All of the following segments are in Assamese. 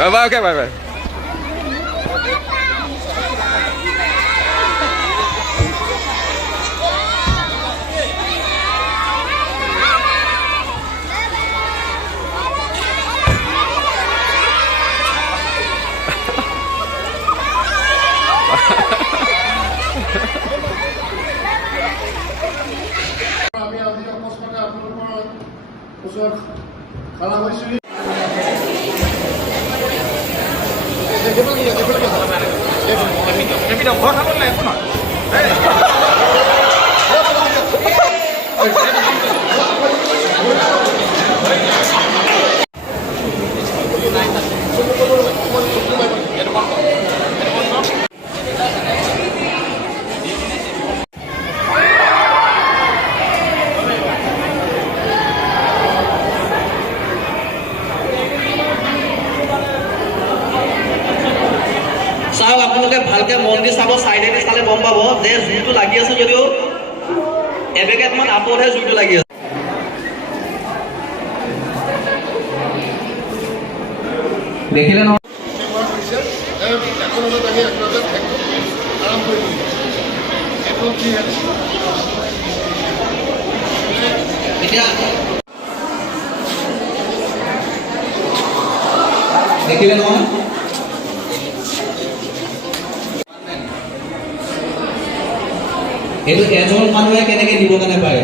Okay, bye bye. চাওক আপোনালোকে ভালকে মন্দিৰ চাব, চাইডেদি চালে গম পাব যে জুইটো লাগি আছে যদিও এবেগেটমান আপতহে জুইটো লাগি আছে। দেখিলে নহয় এতিয়া দেখিলে নহয় এইটো এজন মানুহে কেনেকে দিব কাৰণে পাৰে।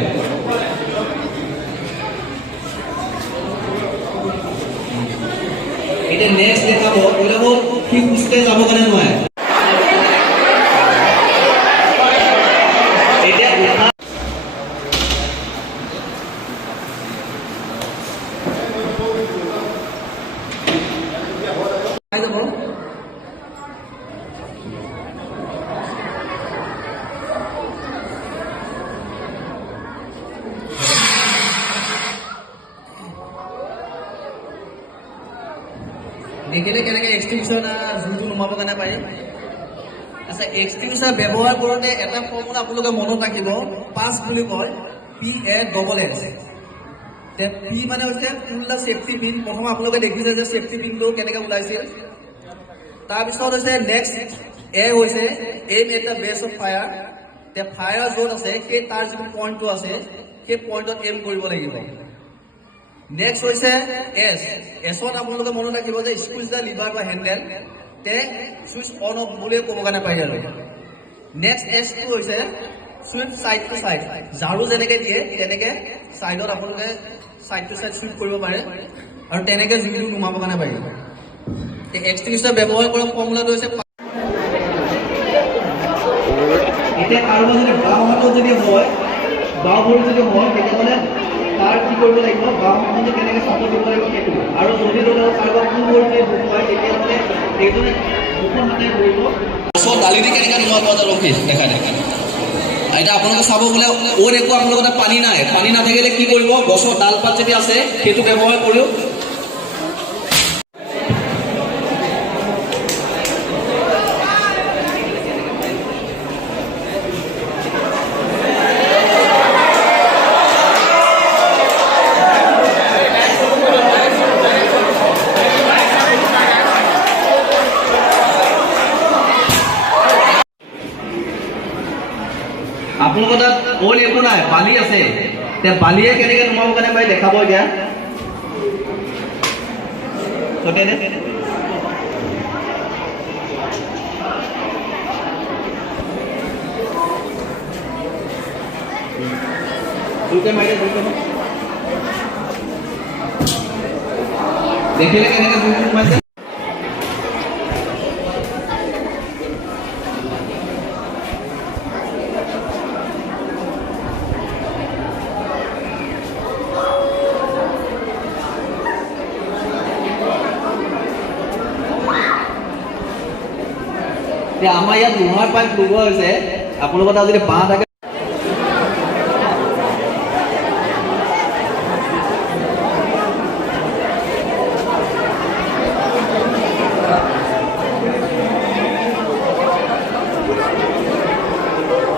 এতিয়া নেক্সট দেখাব ওলাব সি খোজকাঢ়ি যাব কাৰণে নোৱাৰে। এতিয়া দেখিলে কেনেকৈ এক্সটিংগুইশ্বাৰ জুইটো নুমাব কাৰণে পাৰি। আচ্ছা, এক্সটিংগুইশ্বাৰ ব্যৱহাৰ কৰোঁতে এটা ফৰ্মুলা আপোনালোকে মনত ৰাখিব, পাছ বুলি কয়, PASS। পি মানে হৈছে পুল দা ছেফটি পিন। প্ৰথম আপোনালোকে দেখিছে যে ছেফটি পিনটো কেনেকৈ ওলাইছিল। তাৰপিছত হৈছে নেক্সট এ হৈছে এইম এট দ্য বেছ অফ ফায়াৰ। ফায়াৰ য'ত আছে সেই তাৰ যিটো পইণ্টটো আছে সেই পইণ্টত এইম কৰিব লাগিব। নেক্সট হৈছে এছ। এছত আপোনালোকে মনত ৰাখিব যে স্কুইজ দ্য লিভাৰ বা হেণ্ডেল, চুইচ অন অফ বুলিয়ে ক'ব কাৰণে পাৰি আৰু। নেক্সট এছটো হৈছে চুইপ চাইড টু চাইড। ঝাৰু যেনেকৈ দিয়ে তেনেকৈ চাইডত আপোনালোকে চাইড টু চাইড চুইপ কৰিব পাৰে আৰু তেনেকৈ জুইটো নুমাবৰ কাৰণে পাৰিব। এক্সটিংগুইশ্বাৰ ব্যৱহাৰ কৰা ফৰ্মুলাটো হৈছে, এতিয়া কাৰোবাৰ যদি বাওঁ হাতত যদি হয়, বাওঁ ভৰি যদি হয়, তেতিয়াহ'লে তাৰ কি কৰিব লাগিব, বাওঁ হাতত কেনেকৈ চাপৰ্ট দিব লাগিব সেইটো। আৰু যদি কাৰোবাৰ কোন ভৰি যদি দুখ হয় তেতিয়াহ'লে এইজনে দুখন হাতে ধৰিব। গছৰ ডালি দি কেনেকৈ নোহোৱা পোৱা যায় ৰখি দেখা দেখা। এতিয়া আপোনালোকে চাব বোলে অ'ৰ একো আপোনালোকৰ তাত পানী নাই, পানী নাথাকিলে কি কৰিব, গছৰ ডাল পাত যদি আছে সেইটো ব্যৱহাৰ কৰোঁ। আপোনালোকৰ তাত অইল একো নাই, বালি আছে, তে বালিয়ে কেনেকৈ নুমাব কাৰণে পাৰি দেখাব এতিয়া। দেখিলে কেনেকৈ জুইটো সোমাইছে। আমাৰ ইয়াত লোহাৰ পাইপ লগোৱা হৈছে, আপোনালোকৰ তাত যদি বাঁহ থাকে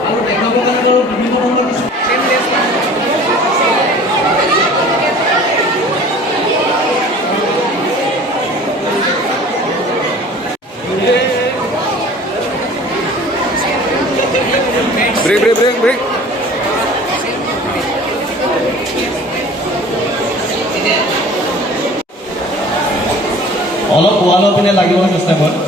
আৰু দেখাবৰ কাৰণে বাৰু বিভিন্ন ধৰণৰ ব্ৰেক অলপ ৱালৰ পিনে লাগিব চেষ্টা কৰ